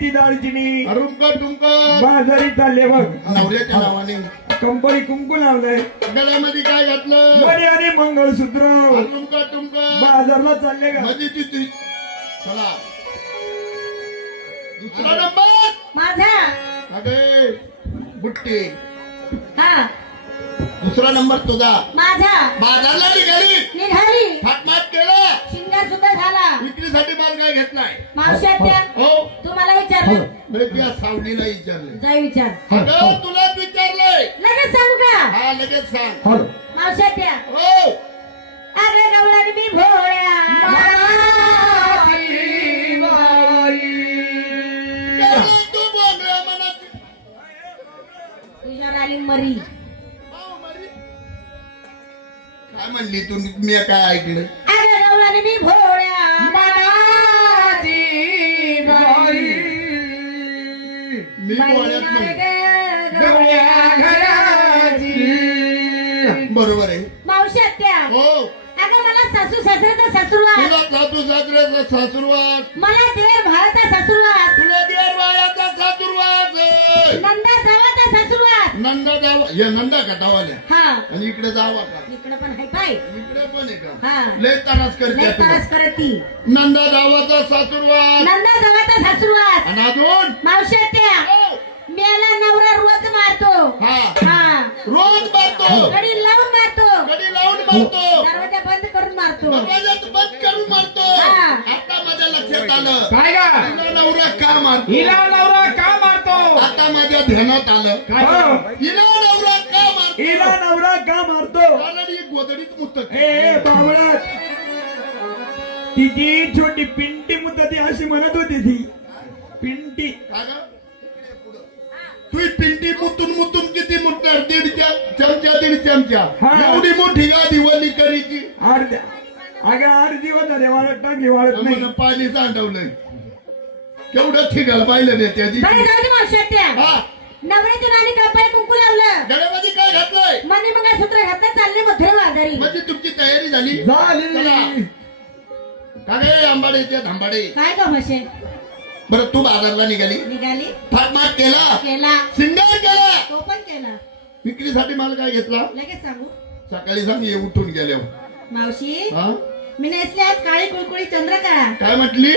ती दालचिनी रुमका टुमका बाजारी चालले बघ. नवऱ्याच्या नावाने. कंपनी कुंकू लावलंय. गळ्यामध्ये काय घातलं? मणी आणि मंगळसूत्र. रुमका टुमका बाजारला चालले का? मध्ये तिथे चला. दुसरा नंबर. माझा. अगे बुट्टी. हा. दुसरा नंबर तुझा. माझा. बाजारला निघाली. निघाली. फाटमाट केला. शिंगा सुद्धा झाला. विक्रीसाठी माल काय घेतलाय मावशात त्या हो. तुम्हाला विचारलं म्हणजे तुझ्या सावलीला विचारले. जाय विचार. अगं तुला विचारलंय. लगेच सांगू का? हा लगेच सांग. हॅलो मावशात त्या. हो. अगं गवळण मी भोळ्या. त्यावेळी तू बोंगळ्या मनात. तुझ्यावर आली मरी. पाव मारी. काय म्हणली तू? मी काय ऐकलं? अगं गवळण मी भोळ्या. बरोबर आहे. हो. अगं मला सासू सासऱ्याचा सासूरवास तुला सासू सासऱ्याचा सासूरवास मला देव भावाचा सासूरवास तुला सासूरवास आहे. नंदा जावाचा सासूरवास नंदा जावा हे नंदा का डावाल्या हा. आणि इकडे जावा का? इकडे पण आहे काय इकडे पण आहे का? हा. लय त्रास करते लय तुला. त्रास करत. ती नंदा जावाचा सासूरवास नंदा जावाचा सासूरवास आणि अजून? हो. मेला नवरा रोज मारतो. हा. हा. रोज मारतो. कडी लावून मारतो. कडी लावून मारतो. दरवाजा बंद करून मारतो. बंद करून मारतो. हा. आता माझ्या लक्षात आलं. काय का हिला नवरा का मारतो? हिला नवरा का मारतो? आता माझ्या ध्यानात आलं. हो. हिला नवरा का मारतो? हिला नवरा का मारतो? कारण ही गोदडीत मुतक ए बावळात तिची छोटी पिंटी मुद्दा ती अशी म्हणत होती ती. पिंटी. का ग? तू ही पिंटी मुतून मुतून किती मुतणार दीड चमचा दीड चमचा हा. एवढी मोठी का दिवाळी करीची. अर्ध्या. अगं आठ दिवस झाले वाळत टाकी वाळत नाही. आम्हाला पाणी सांडवलंय केवढं ठिकाण पाहिलं नाही त्या बरं दिवशी जाऊ दे मावशात त्या हा. नवऱ्यातून आणि कपाळी कुंकू लावलं. गळ्यामध्ये काय घातलंय? मनी मग सूत्र घातलं चालले मथुरे बाजारी म्हणजे तुमची तयारी झाली? झाली. चला. का गे आंबाडे ते धांबाडे? काय का भाषे बरं तू बाजारला निघाली? निघाली. फाटमाट केला? केला. सिंगार केला? तो पण केला. विक्रीसाठी माल काय घेतला? लगेच सांगू. सकाळी सांग ये उठून गेल्यावर. मावशी हा? मी नेसले आज काळी कुळकुळी चंद्रकळा. काय म्हटली?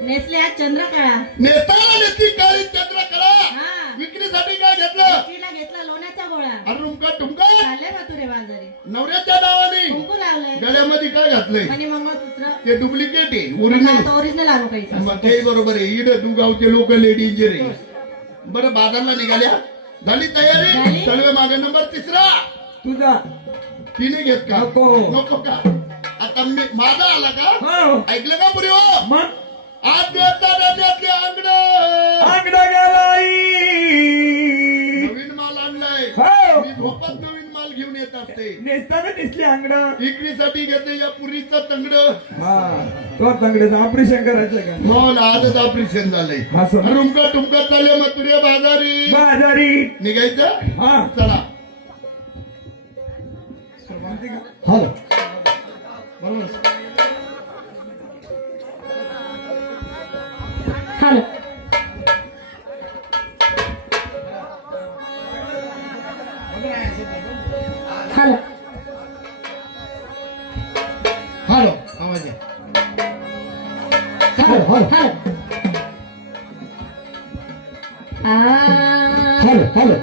नेसले आज चंद्रकळा. नेताना नेती काळी चंद्रकळा. हा. विक्रीसाठी काय घेतलं? तिला घेतला लोण्याचा गोळा टुमका चालले मथुरे बाजारी. नवऱ्याच्या नावाने. कुंकू लावलंय. गळ्यामध्ये काय घातलंय? मंगळसूत्र ते डुप्लिकेट आहे ओरिजिनल ओरिजिनल आणू काही मग ते बरोबर आहे. इड तू गावचे लोक लेडीज रे बरं बाजारला निघाल्या. झाली तयारी? झाली. सर्व मागे नंबर तिसरा. तुझा. तिने घेत का? नको. नको का? आता मी माझा आला का? हो. ऐकलं का पुरी हो मग आज देता देण्यातले आंगड आकडा माल आणलाय हो मी झोपात नवीन माल घेऊन येत असते. नेसताना दिसली आंगडा विक्रीसाठी घेते या पुरीचं तंगड. हा तो तांगड्याचं ऑपरेशन करायचं का? मॉल आजच ऑपरेशन झालंय. हा, सर. रुमका टुमका चालले मग तुझ्या बाजारी. बाजारी. निघायचं? हा. चला. हॅलो. हॅलो. हॅलो हॅलो आवाज आहे hello hello hello hello hello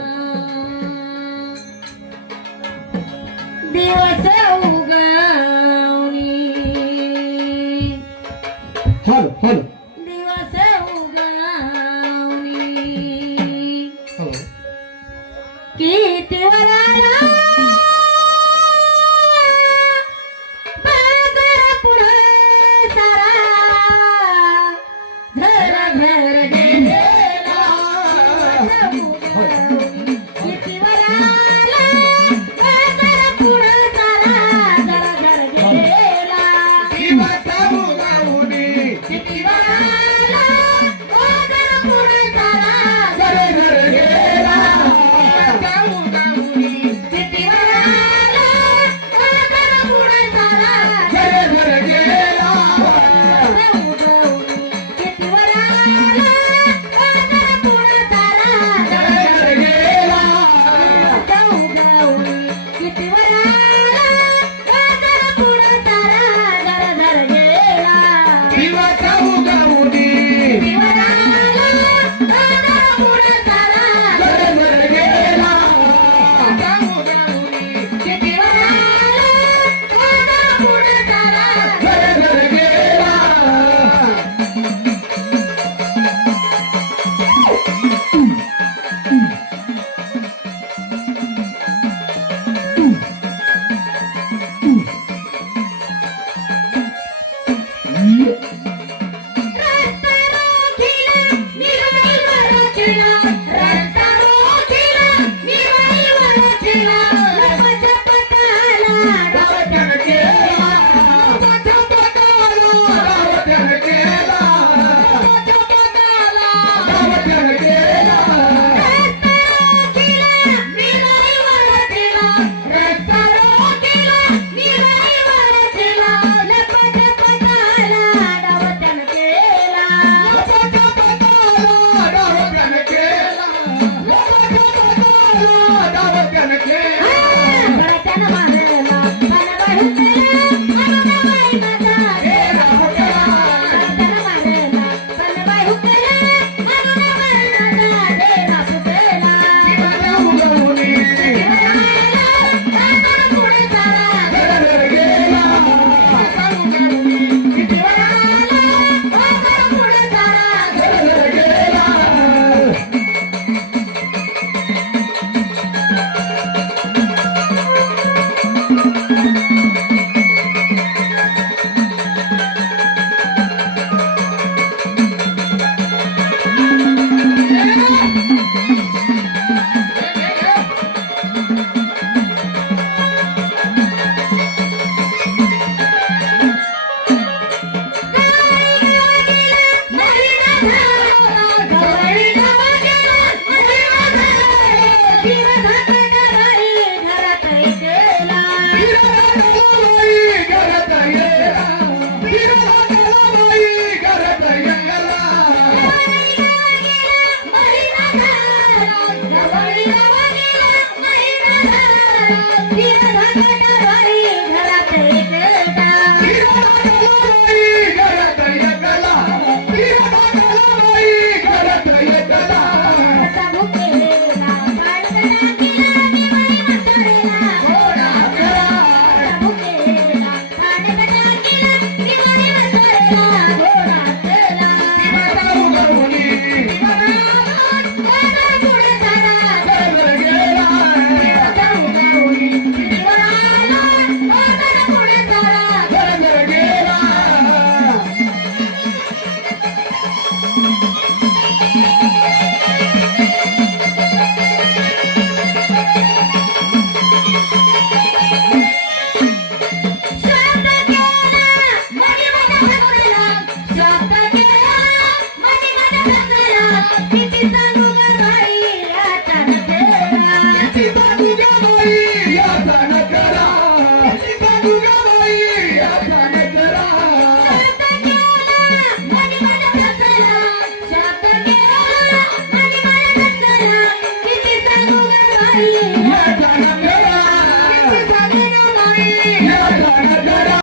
दिवस उगवणी हॅलो हॅलो